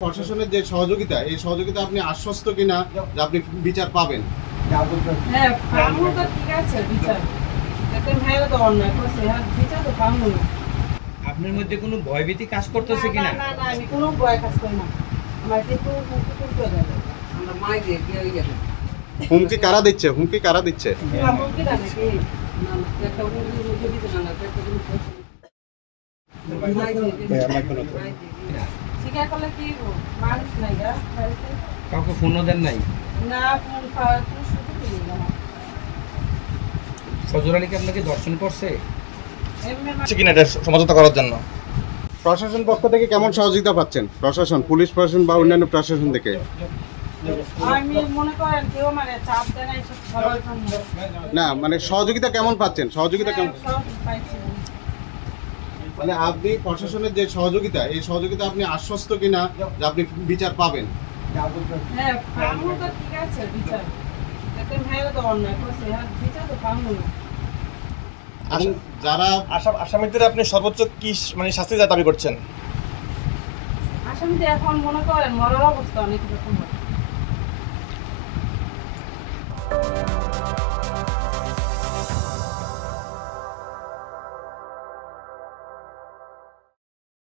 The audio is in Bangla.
প্রশাসনের যে সহযোগিতা, এই সহযোগিতা আপনি আশ্বস্ত কিনা যে আপনি বিচার পাবেন? হ্যাঁ, পাবো তো, ঠিক আছে বিচার। এখন হ্যাঁ তো অন্যায় করছে, হ্যাঁ বিচার তো পাবো। আপনার মধ্যে কোনো ভয়ভীতি কাজ করতেছে কিনা? না না, আমি কোনো ভয় কাজ করি না। আমার কিন্তু মুক্তি করতে দেয়। আমরা মাই দিয়ে কি হয়ে গেল? হুমকি কারা দিচ্ছে? হুমকি কারা দিচ্ছে? মুক্তি দেয় নাকি? না না, একটা মুক্তি দিতে না, একটা শিকার করলে কি মানুষ নাই গা বাড়িতে? কাউকে ফোনও দেন নাই? না, ফোন পাওয়ার কোনো সুযোগ নেই আমার। ফজর আলীকে আপনাকে দর্শন করছে? কিনা এটা সমঝোতা করার জন্য প্রশাসন পক্ষ থেকে কেমন সহযোগিতা পাচ্ছেন? প্রশাসন, পুলিশ প্রশাসন বা অন্যান্য প্রশাসন থেকে? আমি মনে করেন কেউ মানে চাপ দেয় না এইসব সবার জন্য। না, মানে সহযোগিতা কেমন পাচ্ছেন? সহযোগিতা কেমন? সব পাইছি। মানে আপনি প্রশাসনের যে সহযোগিতা, এই সহযোগিতা আপনি আশ্বস্ত কিনা যে আপনি বিচার পাবেন? হ্যাঁ, পাবো তো, ঠিক আছে বিচার। এখন হ্যাঁ তো অন্যায় করছে, হ্যাঁ বিচার তো পাবো। এবং যারা আসামিদের আপনি সর্বোচ্চ কি মানে শাস্তি দাবি করছেন? আসামিতে এখন মনে করেন মরার অবস্থা অনেক রকম হয়।